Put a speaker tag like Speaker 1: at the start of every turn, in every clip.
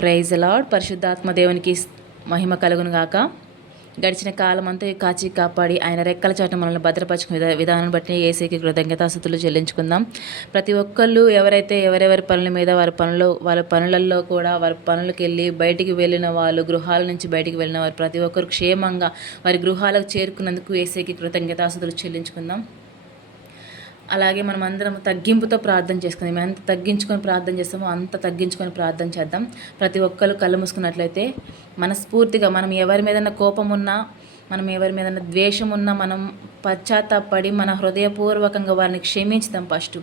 Speaker 1: Praise lord పరిశుద్ధాత్మ దేవునికి మహిమ కలుగును గాక. గడిచిన కాలం అంతా కాచి కాపాడి ఆయన రెక్కల చాట మనల్ని భద్రపరచుకునే విధా విధానం బట్టి ఏసీకి కృతజ్ఞతాస్థుతులు చెల్లించుకుందాం. ప్రతి ఒక్కళ్ళు ఎవరైతే ఎవరెవరి పనుల మీద వారి పనులు వాళ్ళ పనులలో కూడా వారి పనులకు వెళ్ళి బయటికి వెళ్ళిన వాళ్ళు గృహాల నుంచి బయటికి వెళ్ళిన వారు ప్రతి ఒక్కరు క్షేమంగా వారి గృహాలకు చేరుకున్నందుకు ఏసీకి కృతజ్ఞతాస్థుతులు చెల్లించుకుందాం. అలాగే మనం అందరం తగ్గింపుతో ప్రార్థన చేసుకుందాం. మేము ఎంత తగ్గించుకొని ప్రార్థన చేస్తామో అంత తగ్గించుకొని ప్రార్థన చేద్దాం. ప్రతి ఒక్కరు కళ్ళు మూసుకున్నట్లయితే మనస్ఫూర్తిగా మనం ఎవరి మీదన్నా కోపం ఉన్నా మనం ఎవరి మీదన్నా ద్వేషం ఉన్నా మనం పశ్చాత్తాపడి మన హృదయపూర్వకంగా వారిని క్షమించుదాం ఫస్ట్.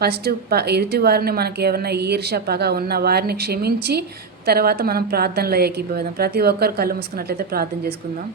Speaker 1: ఫస్ట్ ప ఎదుటి వారిని మనకి ఏమైనా ఈర్ష పగ ఉన్న వారిని క్షమించి తర్వాత మనం ప్రార్థనలో ఏకీభవిద్దాం. ప్రతి ఒక్కరు కళ్ళు మూసుకున్నట్లయితే ప్రార్థన చేసుకుందాం.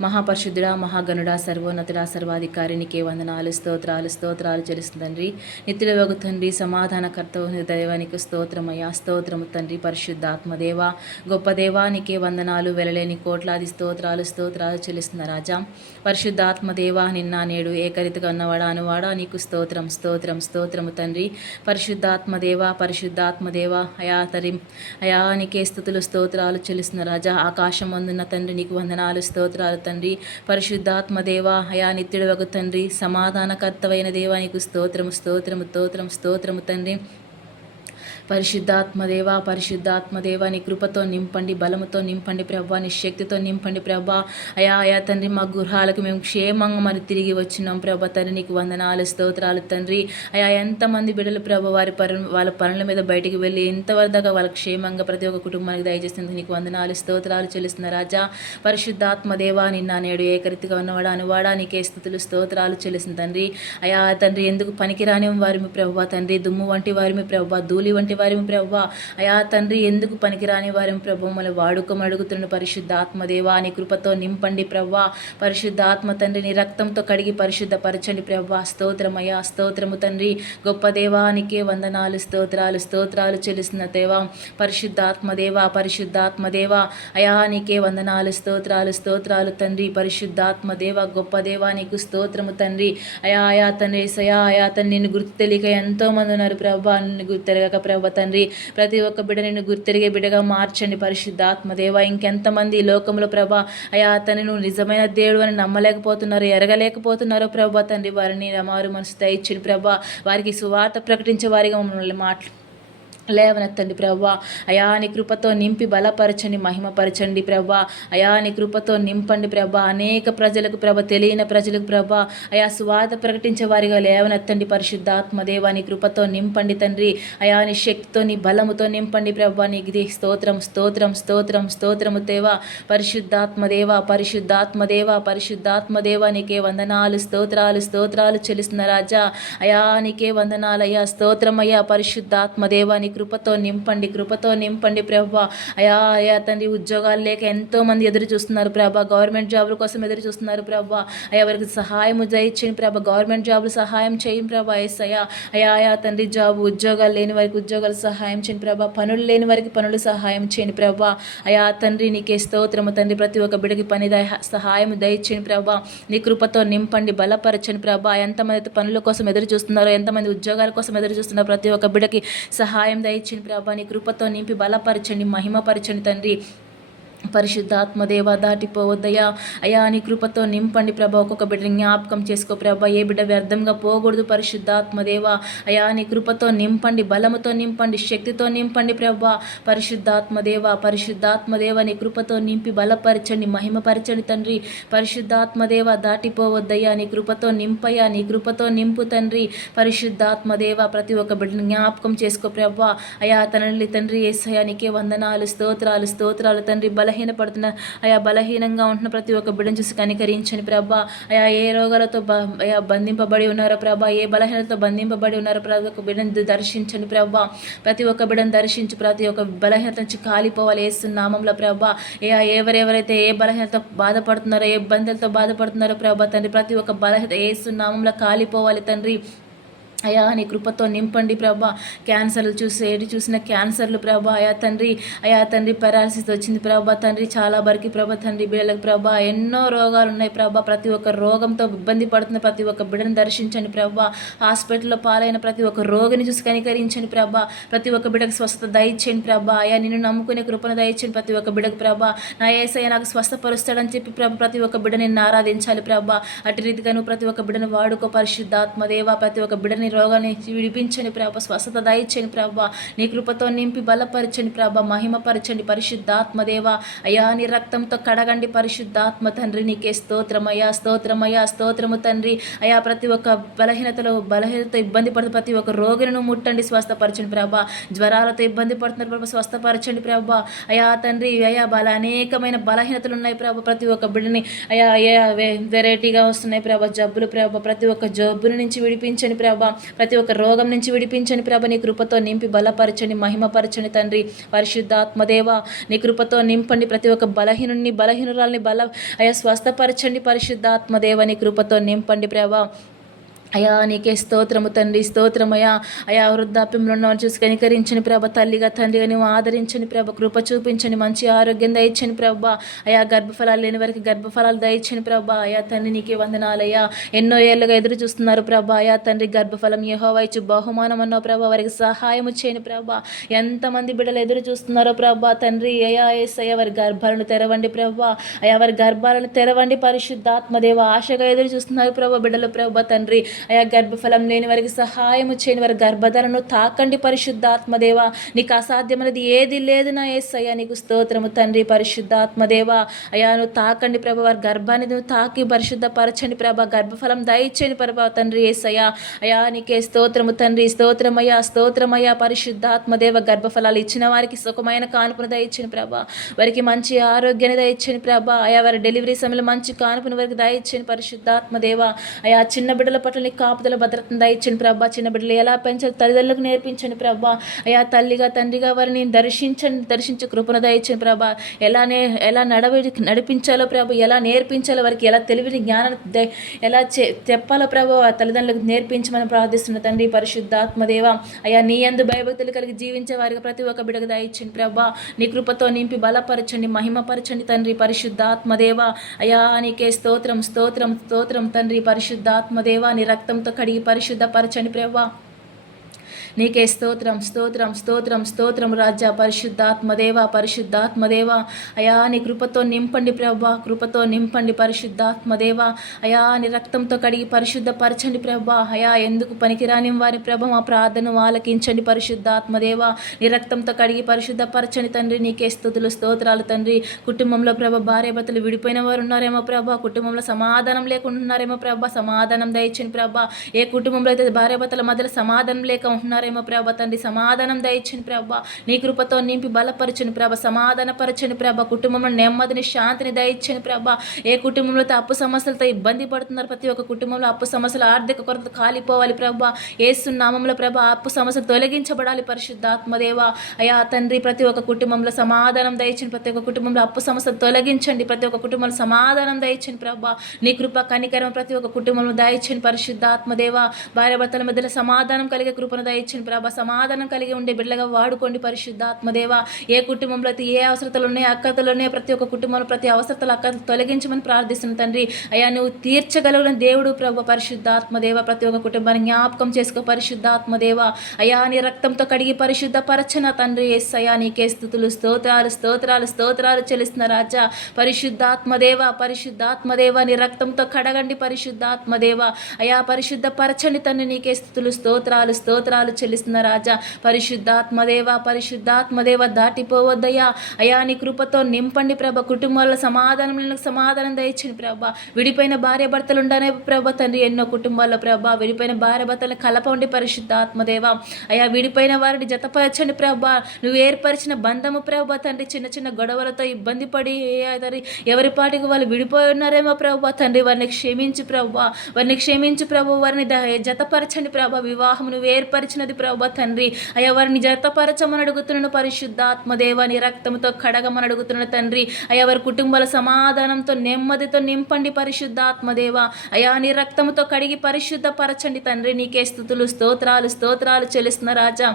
Speaker 1: మహాపరిశుద్ధుడా మహాగణుడా సర్వోన్నతుడా సర్వాధికారి నీకే వందనాలు స్తోత్రాలు స్తోత్రాలు చెల్లిస్తుంది తండ్రి. నిత్యులవగు తండ్రి సమాధానకర్త దైవానికి స్తోత్రమయ్యా స్తోత్రము తండ్రి పరిశుద్ధాత్మదేవ గొప్ప దేవా నీకే వందనాలు వెలలేని కోట్లాది స్తోత్రాలు స్తోత్రాలు చెల్లిస్తున్న రాజా. పరిశుద్ధాత్మదేవ నిన్న నేడు ఏకరితగా ఉన్నవాడా అనువాడా నీకు స్తోత్రం స్తోత్రం స్తోత్రము తండ్రి. పరిశుద్ధాత్మదేవ పరిశుద్ధాత్మదేవ అయా తరి అయా నీకే స్థుతులు స్తోత్రాలు చెల్లిస్తున్న రాజా. ఆకాశం అందున్న తండ్రి నీకు వందనాలు స్తోత్రాలు తండ్రి పరిశుద్ధాత్మ దేవ హయా నిత్యుడవగు తండ్రి సమాధానకర్తవైన దేవానికి స్తోత్రము స్తోత్రము స్తోత్రం స్తోత్రము తండ్రి. పరిశుద్ధాత్మదేవ పరిశుద్ధాత్మదేవ నీ కృపతో నింపండి బలముతో నింపండి ప్రభా నీ శక్తితో నింపండి ప్రభా. అయా అయా తండ్రి మా గృహాలకు మేము క్షేమంగా మరి తిరిగి వచ్చినాం ప్రభా తండ్రి. నీకు వందనాలు స్తోత్రాలు తండ్రి. అయా ఎంతమంది బిడ్డలు ప్రభ వారి పరు వాళ్ళ పనుల మీద బయటికి వెళ్ళి ఎంతవరదాకా వాళ్ళ క్షేమంగా ప్రతి ఒక్క కుటుంబానికి దయచేస్తుంది నీకు వందనాలు స్తోత్రాలు చెల్లిస్తున్న రాజా. పరిశుద్ధాత్మదేవ నిన్న నేడు ఏకరీతిగా ఉన్నవాడా అనువాడా నీకే స్థుతులు స్తోత్రాలు చెల్లిస్తుంది తండ్రి. అయా తండ్రి ఎందుకు పనికిరాని వారిమి ప్రభా తండ్రి? దుమ్ము వంటి వారిమి ప్రభా ధూళి వంటి వారిమి ప్రభా అయా తండ్రి ఎందుకు పనికిరాని వారిమి ప్రభు మన వాడుకం అడుగుతున్న పరిశుద్ధాత్మదేవా నీ కృపతో నింపండి ప్రవ్వా. పరిశుద్ధాత్మ తండ్రి నీ రక్తంతో కడిగి పరిశుద్ధపరచండి ప్రవ్వా. స్తోత్రమయ్యా స్తోత్రము తండ్రి. గొప్ప దేవానికే వందనాలు స్తోత్రాలు స్తోత్రాలు చెల్లిస్తున్న దేవా. పరిశుద్ధాత్మదేవా పరిశుద్ధాత్మదేవా. అయా నీకే వందనాలు స్తోత్రాలు స్తోత్రాలు తండ్రి. పరిశుద్ధాత్మదేవ గొప్ప దేవా నీకు స్తోత్రము తండ్రి. అయా అయా తండ్రి సయా అయా తండ్రి నిన్ను గుర్తు తెలియక ఎంతో మంది ఉన్నారు ప్రభా నిన్ను గుర్తు తెలియక ప్రభ తండ్రి ప్రతి ఒక్క బిడ్డ నిన్ను గుర్తెరిగే బిడ్డగా మార్చండి పరిశుద్ధాత్మదేవ ఇంకెంతమంది ఈ లోకంలో ప్రభ అయా తండ్రి నువ్వు నిజమైన దేవుడు అని నమ్మలేకపోతున్నారు ఎరగలేకపోతున్నారో ప్రభా తండ్రి వారిని రమారు మనసు దయచ్చిన ప్రభ. వారికి సువార్త ప్రకటించే వారిగా మమ్మల్ని మాట్లా లేవనెత్తండి ప్రవ్వా. అయా నీ కృపతో నింపి బలపరచండి మహిమపరచండి ప్రభా అయా నీ కృపతో నింపండి ప్రభా అనేక ప్రజలకు ప్రభ తెలియని ప్రజలకు ప్రభా. అయా స్వాత ప్రకటించే వారిగా లేవనెత్తండి పరిశుద్ధాత్మదేవాని నీ కృపతో నింపండి తండ్రి. అయా నీ శక్తితో నీ బలముతో నింపండి ప్రభా నీకు స్తోత్రం స్తోత్రం స్తోత్రం స్తోత్రము దేవా. పరిశుద్ధాత్మదేవ పరిశుద్ధాత్మదేవ పరిశుద్ధాత్మదేవానికి నీకే వందనాలు స్తోత్రాలు స్తోత్రాలు చెల్లిస్తున్న రాజా. అయా నీకే వందనాలు పరిశుద్ధాత్మదేవానికి నీ కృపతో నింపండి కృపతో నింపండి ప్రభా. అయా అయా తండ్రి ఉద్యోగాలు లేక ఎంతోమంది ఎదురు చూస్తున్నారు ప్రభా. గవర్నమెంట్ జాబుల కోసం ఎదురు చూస్తున్నారు ప్రభా. అయా వారికి సహాయం దయచేయండి ప్రభా. గవర్నమెంట్ జాబులు సహాయం చేయండి ప్రభా. ఎస్ అయా అయా అయా తండ్రి జాబ్ ఉద్యోగాలు లేని వారికి ఉద్యోగాలు సహాయం చేయండి ప్రభా. పనులు లేని వారికి పనులు సహాయం చేయండి ప్రభా. అయా తండ్రి నీకే స్తోత్రము తండ్రి. ప్రతి ఒక్క బిడకి పని సహాయం దయచేయండి ప్రభా. నీ కృపతో నింపండి బలపరచండి ప్రభా. ఎంతమంది పనుల కోసం ఎదురు చూస్తున్నారో ఎంతమంది ఉద్యోగాల కోసం ఎదురు చూస్తున్నారో ప్రతి ఒక్క బిడకి సహాయం దయచేయండి ప్రభా. నీ కృపతో నింపి బలపరచండి మహిమపరచండి తండ్రి. పరిశుద్ధాత్మదేవ దాటిపోవద్దయా అయా నీ కృపతో నింపండి ప్రభ. ఒక్కొక్క బిడ్డ జ్ఞాపకం చేసుకో ప్రభ. ఏ బిడ్డ వ్యర్థంగా పోకూడదు పరిశుద్ధాత్మదేవ అయా నీ కృపతో నింపండి బలముతో నింపండి శక్తితో నింపండి ప్రభ. పరిశుద్ధాత్మదేవ పరిశుద్ధాత్మదేవ నీ కృపతో నింపి బలపరచండి మహిమపరచండి తండ్రి. పరిశుద్ధాత్మదేవ దాటిపోవద్దయ్యా నీ కృపతో నింపయ్యా నీ కృపతో నింపు తండ్రి. పరిశుద్ధాత్మదేవ ప్రతి ఒక్క బిడ్డను జ్ఞాపకం చేసుకో ప్రభ. అయా తండ్రి తండ్రి ఏసయా నీకే వందనాలు స్తోత్రాలు స్తోత్రాలు తండ్రి. బల బలహీనపడుతున్న అయా బలహీనంగా ఉంటున్న ప్రతి ఒక్క బిడ్డను చూసి కనికరించని ప్రభా. అయా ఏ రోగాలతో అయా బంధింపబడి ఉన్నారో ప్రభా ఏ బలహీనతతో బంధింపబడి ఉన్నారో ప్రతి ఒక్క బిడ్డను దర్శించండి ప్రభా. ప్రతి ఒక్క బిడ్డను దర్శించి ప్రతి ఒక్క బలహీనత నుంచి కాలిపోవాలి వేస్తున్న నామంలో ప్రభా. ఏ ఎవరెవరైతే ఏ బలహీనత బాధపడుతున్నారో ఏ ఇబ్బందులతో బాధపడుతున్నారో ప్రభా తండ్రి ప్రతి ఒక్క బలహీనత వేస్తున్న నామంలో కాలిపోవాలి తండ్రి. అయా నీ కృపతో నింపండి ప్రభా. క్యాన్సర్లు చూసి ఏడు చూసిన క్యాన్సర్లు ప్రభా. అయా తండ్రి అయా తండ్రి పెరాలసిస్ వచ్చింది ప్రభా. తండ్రి చాలా వరకు ప్రభా తండ్రి బిడ్డలకు ప్రభా. ఎన్నో రోగాలు ఉన్నాయి ప్రభా. ప్రతి ఒక్క రోగంతో ఇబ్బంది పడుతున్న ప్రతి ఒక్క బిడ్డను దర్శించండి ప్రభా. హాస్పిటల్లో పాలైన ప్రతి ఒక్క రోగిని చూసి కనికరించండి ప్రభా. ప్రతి ఒక్క బిడ్డకు స్వస్థత దయచేయండి ప్రభా. అయా నిన్ను నమ్ముకునే కృపను దయచేయండి ప్రతి ఒక్క బిడ్డకు ప్రభా. నా ఏసయ్య నాకు స్వస్థపరుస్తాడని చెప్పి ప్రభా ప్రతి ఒక్క బిడ్డ నిన్ను ఆరాధించాలి ప్రభా. అటు రీతిగా నువ్వు ప్రతి ఒక్క బిడ్డను వాడుకో పరిశుద్ధాత్మదేవ ప్రతి ఒక్క బిడ్డని రోగాన్ని విడిపించండి ప్రభా. స్వస్థత దయచండి ప్రభ. నీ కృపతో నింపి బలపరచండి ప్రభ. మహిమపరచండి పరిశుద్ధాత్మదేవ అయా నీ రక్తంతో కడగండి పరిశుద్ధాత్మ తండ్రి. నీకే స్తోత్రమయ్యా స్తోత్రమయ్యా స్తోత్రము తండ్రి. అయా ప్రతి ఒక్క బలహీనతలో బలహీనత ఇబ్బంది పడుతున్న ప్రతి ఒక్క రోగిని ముట్టండి స్వస్థపరచండి ప్రభ. జ్వరాలతో ఇబ్బంది పడుతున్నారు ప్రభా స్వస్థపరచండి ప్రభా. అయా తండ్రి అయా బల అనేకమైన బలహీనతలు ఉన్నాయి ప్రభ. ప్రతి ఒక్క బిడ్డని అయా అయా వెరైటీగా వస్తున్నాయి ప్రభ. జబ్బులు ప్రభా. ప్రతి ఒక్క జబ్బుల నుంచి విడిపించండి ప్రభా. ప్రతి ఒక్క రోగం నుంచి విడిపించండి ప్రభ. నీ కృపతో నింపి బలపరచండి మహిమపరచండి తండ్రి. పరిశుద్ధాత్మదేవ నీ కృపతో నింపండి ప్రతి ఒక్క బలహీనుని బలహీనురాల్ని బల అయా స్వస్థపరచండి పరిశుద్ధాత్మదేవ నీ కృపతో నింపండి ప్రభా. అయా నీకే స్తోత్రము తండ్రి స్తోత్రమయా అయా వృద్ధాప్యంలో ఉన్నవారు చూసి కనికరించని ప్రభ తల్లిగా తండ్రిగా నువ్వు ఆదరించని ప్రభ కృప చూపించని మంచి ఆరోగ్యం దయచని ప్రభ. అయా గర్భఫలాలు లేని వారికి గర్భఫలాలు దయచని ప్రభ. అయా తండ్రి నీకే వందనాలయ్యా. ఎన్నో ఏళ్ళుగా ఎదురు చూస్తున్నారు ప్రభ. అయా తండ్రి గర్భఫలం యహోవైచు బహుమానం అన్నావు ప్రభ. వారికి సహాయము చేయని ప్రభ. ఎంతమంది బిడ్డలు ఎదురు చూస్తున్నారో ప్రభ. తండ్రి అయా ఏసయ్య వారి గర్భాలను తెరవండి ప్రభ. అయా వారి గర్భాలను తెరవండి పరిశుద్ధాత్మదేవ. ఆశగా ఎదురు చూస్తున్నారు ప్రభ బిడ్డలు ప్రభ తండ్రి. అయా గర్భఫలం లేని వారికి సహాయము చేయని వారి గర్భధరను తాకండి పరిశుద్ధాత్మదేవ. నీకు అసాధ్యమైనది ఏది లేదు నా ఏసయ్యా నీకు స్తోత్రము తండ్రి పరిశుద్ధాత్మదేవ. అయా నువ్వు తాకండి ప్రభ వారి గర్భాన్ని నువ్వు తాకి పరిశుద్ధపరచండి ప్రభ. గర్భఫలం దయచేయండి ప్రభావ తండ్రి ఏసయ్యా. అయా నీకే స్తోత్రము తండ్రి స్తోత్రమయ్యా స్తోత్రమయ్యా పరిశుద్ధాత్మదేవ. గర్భఫలాలు ఇచ్చిన వారికి సుఖమైన కానుకను దయచేయండి ప్రభ. వారికి మంచి ఆరోగ్యాన్ని దయచేయండి ప్రభ. అయా వారి డెలివరీ సమయంలో మంచి కానుపుని వారికి దయచేయండి పరిశుద్ధాత్మదేవ. అయా చిన్న బిడ్డల పట్ల కాపుదల భద్రతను దయచండి ప్రభా. చిన్న బిడ్డలు ఎలా పెంచాలి? తల్లిదండ్రులకు నేర్పించండి ప్రభా. అయా తల్లిగా తండ్రిగా వారిని దర్శించండి దర్శించి కృపను దయచండి ప్రభా. ఎలా నే ఎలా నడవ నడిపించాలో ప్రభు ఎలా నేర్పించాలో వారికి ఎలా తెలివిని జ్ఞానం ఎలా చె చెప్పాలో ప్రభు ఆ తల్లిదండ్రులకు నేర్పించమని ప్రార్థిస్తున్న తండ్రి పరిశుద్ధాత్మదేవ. అయా నీ అందు భయభక్తులు కలిగి జీవించే వారికి ప్రతి ఒక్క బిడకు దయచండి ప్రభా. నీ కృపతో నింపి బలపరచండి మహిమపరచండి తండ్రి పరిశుద్ధాత్మదేవ. అయా నీకే స్తోత్రం స్తోత్రం స్తోత్రం తండ్రి పరిశుద్ధాత్మదేవ. నీ రక్తంతో కడిగి పరిశుద్ధపరచండి ప్రవ్వా నీకే స్తోత్రం స్తోత్రం స్తోత్రం స్తోత్రం రాజా పరిశుద్ధాత్మదేవ పరిశుద్ధాత్మదేవ అయా నీ కృపతో నింపండి ప్రభా కృపతో నింపండి పరిశుద్ధాత్మదేవ అయా నీ రక్తంతో కడిగి పరిశుద్ధపరచండి ప్రభా. అయా ఎందుకు పనికిరాని వారి ప్రభ మా ప్రార్థన ఆలకించండి పరిశుద్ధాత్మదేవ నీ రక్తంతో కడిగి పరిశుద్ధపరచండి తండ్రి నీకే స్థుతులు స్తోత్రాలు తండ్రి. కుటుంబంలో ప్రభ భార్య భర్తలు విడిపోయిన వారు ఉన్నారేమో ప్రభా. కుటుంబంలో సమాధానం లేకుండా ఉన్నారేమో ప్రభా. సమాధానం దయచండి ప్రభా. ఏ కుటుంబంలో అయితే భార్య భర్తల మధ్యలో సమాధానం లేక ఉన్నారేమో ప్రభా తండ్రి సమాధానం దయచని ప్రభ. నీ కృపతో నింపి బలపరచని ప్రభ సమాధానపరచని ప్రభ. కుటుంబంలో నెమ్మదిని శాంతిని దయచని ప్రభ. ఏ కుటుంబంలో అప్పు సమస్యలతో ఇబ్బంది పడుతున్నారు ప్రతి ఒక్క కుటుంబంలో అప్పు సమస్యలు ఆర్థిక కొరత కాలిపోవాలి ప్రభా. ఏసునామంలో ప్రభ అప్పు సమస్యలు తొలగించబడాలి పరిశుద్ధాత్మదేవ. అయా తండ్రి ప్రతి ఒక్క కుటుంబంలో సమాధానం దయచండి ప్రతి ఒక్క కుటుంబంలో అప్పు సమస్యలు తొలగించండి. ప్రతి ఒక్క కుటుంబంలో సమాధానం దయచండి ప్రభ. నీ కృప కనికరం ప్రతి ఒక్క కుటుంబంలో దయచండి పరిశుద్ధాత్మదేవ. భార్య భర్తల మధ్యలో సమాధానం కలిగే కృపను దయచండి ప్రభా. సమాధానం కలిగి ఉండే బిడ్డగా వాడుకోండి పరిశుద్ధాత్మదేవ. ఏ కుటుంబంలో అయితే ఏ అవసరతలు ఉన్నాయో అక్కతలు ఉన్నాయో ప్రతి ఒక్క కుటుంబంలో ప్రతి అవసరతలు అక్క తొలగించమని ప్రార్థిస్తున్న తండ్రి. అయ్యా నువ్వు తీర్చగలిగిన దేవుడు ప్రభు పరిశుద్ధాత్మదేవ. ప్రతి ఒక్క కుటుంబాన్ని జ్ఞాపకం చేసుకో పరిశుద్ధాత్మదేవ. అయా నీ రక్తంతో కడిగి పరిశుద్ధ పరచన తండ్రి ఎస్ అయా నీకే స్థుతులు స్తోత్రాలు స్తోత్రాలు స్తోత్రాలు చెల్లిస్తున్న రాజా. పరిశుద్ధాత్మదేవ పరిశుద్ధాత్మదేవ. నీ రక్తంతో కడగండి పరిశుద్ధాత్మదేవ. అయా పరిశుద్ధ పరచని తండ్రి. నీకే స్థుతులు స్తోత్రాలు స్తోత్రాలు చెల్లిస్తున్న రాజా పరిశుద్ధాత్మదేవ పరిశుద్ధాత్మదేవ దాటిపోవద్దయ్యా. అయా నీ కృపతో నింపండి ప్రభ. కుటుంబాల సమాధానం సమాధానం దయచండి ప్రభ. విడిపోయిన భార్య భర్తలు ఉండనే ప్రభ తండ్రి. ఎన్నో కుటుంబాల్లో ప్రభ విడిపోయిన భార్య భర్తలను కలపండి పరిశుద్ధాత్మదేవ. అయా విడిపోయిన వారిని జతపరచండి ప్రభ. నువ్వు ఏర్పరిచిన బంధము ప్రభ తండ్రి. చిన్న చిన్న గొడవలతో ఇబ్బంది పడి తండ్రి. ఎవరి పాటికి వాళ్ళు విడిపోయి ఉన్నారేమో ప్రభ తండ్రి. వారిని క్షమించు ప్రభ. వారిని క్షమించు ప్రభు. వారిని జతపరచండి ప్రభ. వివాహం నువ్వు ఏర్పరిచినది ఉన్నది ప్రభా తండ్రి. అయ్యా వారిని జతపరచమని అడుగుతున్నాను పరిశుద్ధాత్మదేవ నీ రక్తంతో కడగమని అడుగుతున్నాను తండ్రి. అయ్యా వారి కుటుంబాల సమాధానంతో నెమ్మదితో నింపండి పరిశుద్ధాత్మదేవ. అయా అయ్యా నీ రక్తంతో కడిగి పరిశుద్ధపరచండి తండ్రి. నీకే స్థుతులు స్తోత్రాలు స్తోత్రాలు చెల్లిస్తున్న రాజా.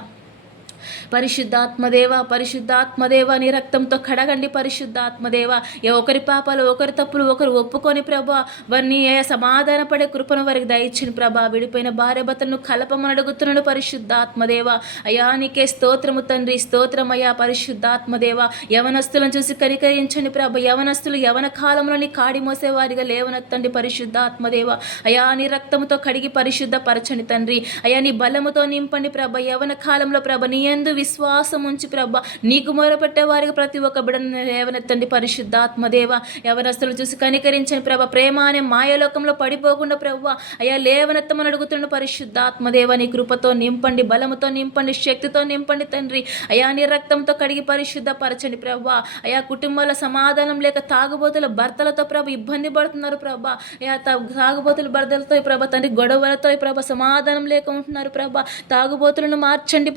Speaker 1: పరిశుద్ధాత్మదేవ పరిశుద్ధాత్మదేవ నీ రక్తంతో కడగండి పరిశుద్ధాత్మదేవ. ఏ ఒకరి పాపాలు ఒకరి తప్పులు ఒకరు ఒప్పుకొని ప్రభా వారిని ఏ సమాధానపడే కృపను వారికి దయచిన ప్రభా. విడిపోయిన భార్య భర్తలను కలపమని అడుగుతున్నాడు పరిశుద్ధాత్మదేవ. అయా నీకే స్తోత్రము తండ్రి స్తోత్రమయ్యా పరిశుద్ధాత్మదేవ. యవనస్తులను చూసి కనికరించండి ప్రభ. యవనస్తులు యవన కాలంలోని కాడి మోసేవారిగా లేవనెత్తండి పరిశుద్ధాత్మదేవ. అయా నీ రక్తముతో కడిగి పరిశుద్ధపరచని తండ్రి. అయా నీ బలముతో నింపండి ప్రభ. యవన కాలంలో ప్రభ నీ నీయందు విశ్వాసం ఉంచి ప్రభా. నీకు మొరపెట్టే వారికి ప్రతి ఒక్క బిడను లేవనెత్తండి పరిశుద్ధాత్మదేవ. ఎవరస్తులు చూసి కనికరించండి ప్రభ. ప్రేమ అనే మాయలోకంలో పడిపోకుండా ప్రభు. అయా లేవనెత్తమని అడుగుతున్న పరిశుద్ధాత్మదేవ నీ కృపతో నింపండి బలముతో నింపండి శక్తితో నింపండి తండ్రి. అయా నీ రక్తంతో కడిగి పరిశుద్ధ పరచండి అయా కుటుంబాల సమాధానం లేక తాగుబోతుల భర్తలతో ప్రభ ఇబ్బంది పడుతున్నారు ప్రభా. అయా తా- తాగుబోతుల భర్తలతో ప్రభ తండ్రి గొడవలతో ప్రభ సమాధానం లేక ఉంటున్నారు ప్రభ. తాగుబోతులను మార్చండి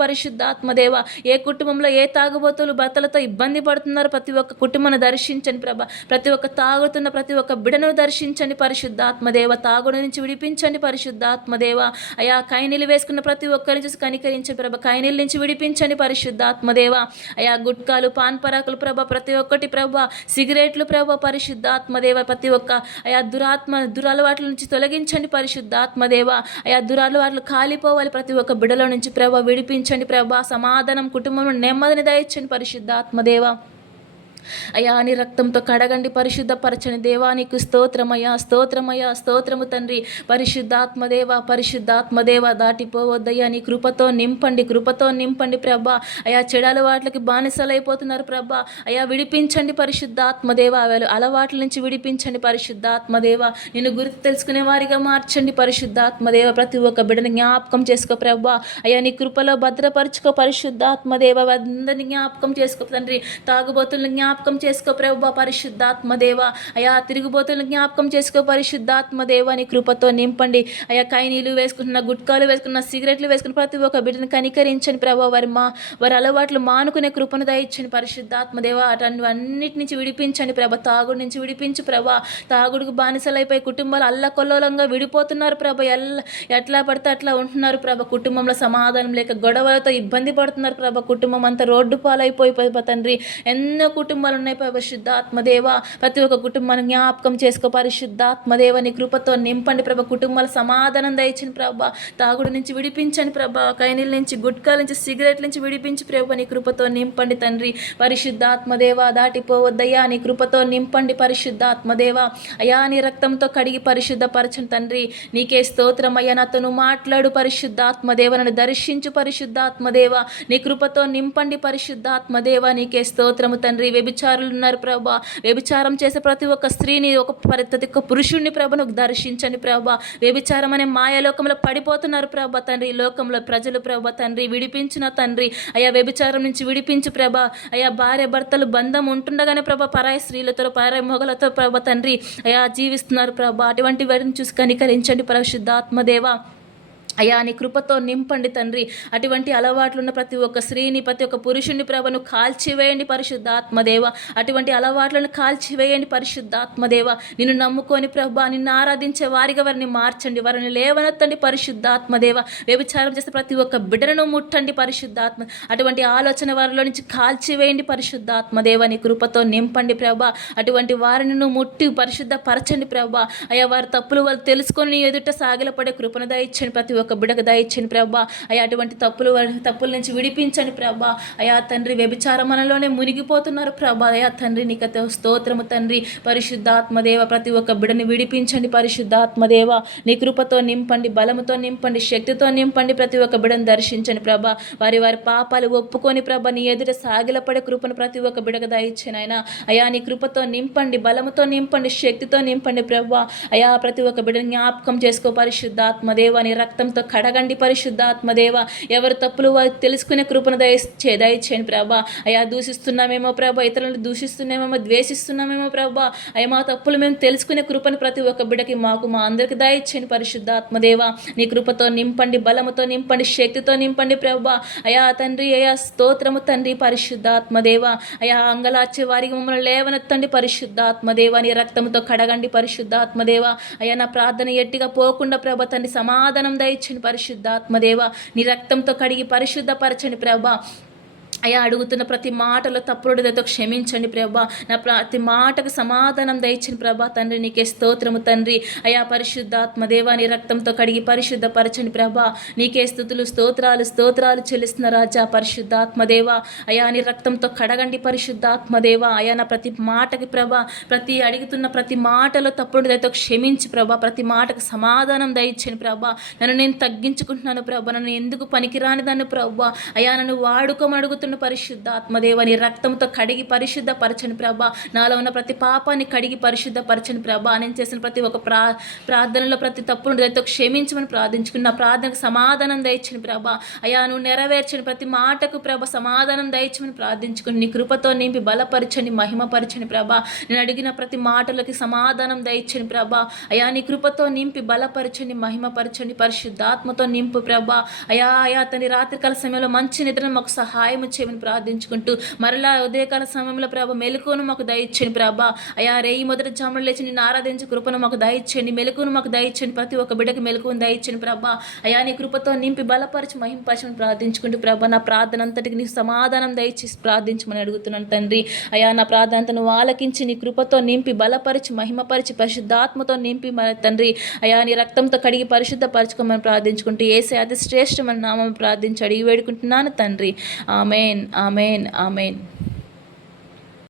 Speaker 1: ఆత్మదేవ ఏ కుటుంబంలో ఏ తాగుబోతులు భర్తలతో ఇబ్బంది పడుతున్నారు ప్రతి ఒక్క కుటుంబాన్ని దర్శించండి ప్రభ. ప్రతి ఒక్క తాగుతున్న ప్రతి ఒక్క బిడను దర్శించండి పరిశుద్ధాత్మదేవ తాగుడు నుంచి విడిపించండి పరిశుద్ధాత్మదేవ. అయా కైనీళ్ళు వేసుకున్న ప్రతి ఒక్కరిని చూసి కనికరించండి ప్రభ. కైనీళ్ళ నుంచి విడిపించండి పరిశుద్ధాత్మదేవ. అయా గుట్కాలు పాన్ పరాకులు ప్రభ ప్రతి ఒక్కటి ప్రభ. సిగరెట్లు ప్రభ పరిశుద్ధాత్మదేవ. ప్రతి ఒక్క అయా దురాత్మ దురలవాట్ల నుంచి తొలగించండి పరిశుద్ధాత్మదేవ. అయా దురలవాట్లు కాలిపోవాలి ప్రతి ఒక్క బిడల నుంచి ప్రభ. విడిపించండి ప్రభా. సమాధానం కుటుంబంలో నెమ్మదిని దయచండి పరిశుద్ధాత్మదేవ. అయా నీ రక్తంతో కడగండి పరిశుద్ధపరచని దేవానికి స్తోత్రమయ్యా స్తోత్రమయ్యా స్తోత్రము తండ్రి. పరిశుద్ధాత్మదేవ పరిశుద్ధాత్మదేవ దాటిపోవద్దయ్యా నీ కృపతో నింపండి కృపతో నింపండి ప్రభా. అయా చెడు అలవాట్లకి బానిసలైపోతున్నారు ప్రభా. అయా విడిపించండి పరిశుద్ధాత్మదేవ. అలవాట్ల నుంచి విడిపించండి పరిశుద్ధాత్మదేవ. నిన్ను గుర్తు తెలుసుకునే వారిగా మార్చండి పరిశుద్ధాత్మదేవ. ప్రతి ఒక్క బిడ్డని జ్ఞాపకం చేసుకో ప్రభా. అయా నీ కృపలో భద్రపరచుకో పరిశుద్ధాత్మదేవ. అందరిని జ్ఞాపకం చేసుకో తండ్రి. తాగుబోతులను జ్ఞాపకం జ్ఞాపకం చేసుకో ప్రభా పరిశుద్ధాత్మదేవ. అయా తిరుగుబోతులను జ్ఞాపకం చేసుకో పరిశుద్ధాత్మదేవ నీ కృపతో నింపండి. అయా కైనీలు వేసుకుంటున్న గుట్కాలు వేసుకున్న సిగరెట్లు వేసుకున్న ప్రతి ఒక్క బిడ్డను కనికరించండి ప్రభా వారి మా వారి అలవాట్లు మానుకునే కృపను దయచండి పరిశుద్ధాత్మదేవ. అటు అన్నిటి నుంచి విడిపించండి ప్రభ. తాగుడు నుంచి విడిపించు ప్రభా. తాగుడుకు బానిసలైపోయి కుటుంబాలు అల్లకొల్లోలంగా విడిపోతున్నారు ప్రభ. ఎల్ల ఎట్లా పడితే అట్లా ఉంటున్నారు ప్రభ. కుటుంబంలో సమాధానం లేక గొడవలతో ఇబ్బంది పడుతున్నారు ప్రభ. కుటుంబం అంతా రోడ్డు పాలైపోయి తండ్రి. ఎన్నో కుటుంబాలు ఉన్నాయి పరిశుద్ధాత్మదేవ. ప్రతి ఒక్క కుటుంబాన్ని జ్ఞాపకం చేసుకో పరిశుద్ధాత్మదేవ నీ కృపతో నింపండి ప్రభ. కుటుంబాల సమాధానం దయచండి ప్రభ. తాగుడు నుంచి విడిపించండి ప్రభ. కైనీల నుంచి గుట్కాల నుంచి సిగరెట్ల నుంచి విడిపించి ప్రభ నీ కృపతో నింపండి తండ్రి. పరిశుద్ధాత్మదేవ దాటిపోవద్దయ్యా. నీ కృపతో నింపండి పరిశుద్ధాత్మదేవ. అయా నీ రక్తంతో కడిగి పరిశుద్ధపరచండి తండ్రి. నీకే స్తోత్రం అయ్యా. నాతో మాట్లాడు మాట్లాడు పరిశుద్ధాత్మదేవ. నన్ను దర్శించు పరిశుద్ధాత్మదేవ. నీ కృపతో నింపండి పరిశుద్ధాత్మదేవ. నీకే స్తోత్రము తండ్రి. వ్యభిచారులు ఉన్నారు ప్రభా. వ్యభిచారం చేసే ప్రతి ఒక్క స్త్రీని ఒక ప్రతి ఒక్క పురుషుణ్ణి ప్రభను దర్శించండి ప్రభా. వ్యభిచారం అనే మాయలోకంలో పడిపోతున్నారు ప్రభా తండ్రి. ఈ లోకంలో ప్రజలు ప్రభా తండ్రి విడిపించిన తండ్రి. అయా వ్యభిచారం నుంచి విడిపించు ప్రభా. అయా భార్య భర్తలు బంధం ఉంటుండగానే ప్రభా పరాయి స్త్రీలతో పరాయి మొగలతో ప్రభా తండ్రి అయా జీవిస్తున్నారు ప్రభా. అటువంటి వారిని చూసి కనికరించండి పరిశుద్ధాత్మదేవ అయ్యా నీ కృపతో నింపండి తండ్రి. అటువంటి అలవాట్లున్న ప్రతి ఒక్క స్త్రీని ప్రతి ఒక్క పురుషుని ప్రభను కాల్చివేయండి పరిశుద్ధాత్మదేవ. అటువంటి అలవాట్లను కాల్చివేయండి పరిశుద్ధాత్మదేవ. నిన్ను నమ్ముకొని ప్రభా నిన్ను ఆరాధించే వారిగా వారిని మార్చండి. వారిని లేవనెత్తండి పరిశుద్ధాత్మదేవ. వ్యభిచారం చేసే ప్రతి ఒక్క బిడ్డను ముట్టండి పరిశుద్ధాత్మ. అటువంటి ఆలోచన వారిలో నుంచి కాల్చివేయండి పరిశుద్ధాత్మదేవ. నీ కృపతో నింపండి ప్రభా. అటువంటి వారిని నువ్వు ముట్టి పరిశుద్ధ పరచండి ప్రభా. అయ్యా వారి తప్పులు వాళ్ళు తెలుసుకొని ఎదుట సాగిలపడే కృపను దయచ్చండి ప్రతి ఒక్క యొక్క బిడకు దయచ్చని ప్రభా. అయ్యా అటువంటి తప్పులు తప్పుల నుంచి విడిపించండి ప్రభా. అయా తండ్రి వ్యభిచారమనలోనే మునిగిపోతున్నారు ప్రభా. అయా తండ్రి నీకు స్తోత్రము తండ్రి. పరిశుద్ధాత్మదేవ ప్రతి ఒక్క బిడని విడిపించండి పరిశుద్ధాత్మదేవ. నీ కృపతో నింపండి బలముతో నింపండి శక్తితో నింపండి ప్రతి ఒక్క బిడను దర్శించండి ప్రభా. వారి వారి పాపాలు ఒప్పుకొని ప్రభా నీ ఎదుట సాగిలపడే కృపను ప్రతి ఒక్క బిడగ దాయిచ్చాను ఆయన. అయా నీ కృపతో నింపండి బలముతో నింపండి శక్తితో నింపండి ప్రభా. అయా ప్రతి ఒక్క బిడని జ్ఞాపకం చేసుకో పరిశుద్ధాత్మదేవ. నీ రక్తం రక్తంతో కడగండి పరిశుద్ధాత్మదేవ. ఎవరు తప్పులు వారు తెలుసుకునే కృపను దయ దయచేయండి ప్రభా. అయా దూషిస్తున్నామేమో ప్రభా. ఇతరులను దూషిస్తున్నామేమో ద్వేషిస్తున్నామేమో ప్రభా. అయ్యా మా తప్పులు మేము తెలుసుకునే కృపను ప్రతి ఒక్క బిడ్డకి మాకు మా అందరికి దయచేయండి పరిశుద్ధాత్మదేవ. నీ కృపతో నింపండి బలముతో నింపండి శక్తితో నింపండి ప్రభా. అయా తండ్రి అయా స్తోత్రము తండ్రి పరిశుద్ధాత్మదేవ. అయా అంగలార్చే వారికి మమ్మల్ని లేవనెత్తండి పరిశుద్ధాత్మదేవ. నీ రక్తముతో కడగండి పరిశుద్ధాత్మదేవ. అయా నా ప్రార్థన ఎట్టిగా పోకుండా ప్రభ తండ్రి సమాధానం దయచని పరిశుద్ధాత్మదేవ నీ రక్తంతో కడిగి పరిశుద్ధపరచని ప్రభా అయ్యా అడుగుతున్న ప్రతి మాటలో తప్పుడుదతో క్షమించండి ప్రభా. నా ప్రతి మాటకు సమాధానం దయచండి ప్రభా. తండ్రి నీకే స్తోత్రము తండ్రి. అయా పరిశుద్ధాత్మ దేవాని రక్తంతో కడిగి పరిశుద్ధపరచండి ప్రభా. నీకే స్థుతులు స్తోత్రాలు స్తోత్రాలు చెల్లిస్తున్న రాజా పరిశుద్ధాత్మ దేవ. అయా నీ రక్తంతో కడగండి పరిశుద్ధాత్మ దేవ. అయా నా ప్రతి మాటకి ప్రభా ప్రతి అడుగుతున్న ప్రతి మాటలో తప్పుడుదతో క్షమించి ప్రభా. ప్రతి మాటకు సమాధానం దయచండి ప్రభా. నన్ను నేను తగ్గించుకుంటున్నాను ప్రభా. నన్ను ఎందుకు పనికిరాని దాన్ని ప్రభా. అయా నన్ను వాడుకోమడుగుతున్న పరిశుద్ధ ఆత్మదేవని రక్తంతో కడిగి పరిశుద్ధ పరచని ప్రభ. నాలో ఉన్న ప్రతి పాపాన్ని కడిగి పరిశుద్ధ పరచని ప్రభ. నేను చేసిన ప్రతి ఒక్క ప్రా ప్రార్థనలో ప్రతి తప్పును దయతో క్షమించమని ప్రార్థించుకుని నా ప్రార్థనకు సమాధానం దయచని ప్రభ. అయా నువ్వు నెరవేర్చని ప్రతి మాటకు ప్రభ సమాధానం దయచమని ప్రార్థించుకుని నీ కృపతో నింపి బలపరచని మహిమపరచని ప్రభ. నేను అడిగిన ప్రతి మాటలకి సమాధానం దయచని ప్రభ. అయా నీ కృపతో నింపి బలపరచని మహిమపరచని పరిశుద్ధాత్మతో నింపు ప్రభ. అయా అయా అతని రాత్రికాల సమయంలో మంచి నిద్ర మాకు సహాయం దయచేయమని ప్రార్థించుకుంటూ మరలా ఉదయకాల సమయంలో ప్రభ మెలకును మాకు దయచేయండి ప్రభ. అయా రేయి మొదటి జాములు లేచి నిన్ను ఆరాధించి కృపను మాకు దయచేయండి. మెలకును మాకు దయచేయండి. ప్రతి ఒక్క బిడ్డకు మెలకును దయచేయండి ప్రభ. అయా నీ కృపతో నింపి బలపరిచి మహింపరచమని ప్రార్థించుకుంటూ ప్రభ నా ప్రార్థన అంతటికి నీ సమాధానం దయచేసి ప్రార్థించమని అడుగుతున్నాను తండ్రి. అయా నా ప్రార్థన అంతను ఆలకించి నీ కృపతో నింపి బలపరిచి మహిమపరిచి పరిశుద్ధాత్మతో నింపి మన తండ్రి. అయా నీ రక్తంతో కడిగి పరిశుద్ధపరచుకోమని ప్రార్థించుకుంటూ ఏసే అతి శ్రేష్టమని నామం ప్రార్థించి అడిగి వేడుకుంటున్నాను తండ్రి. ఆమె ആമേൻ ആമേൻ ആമേൻ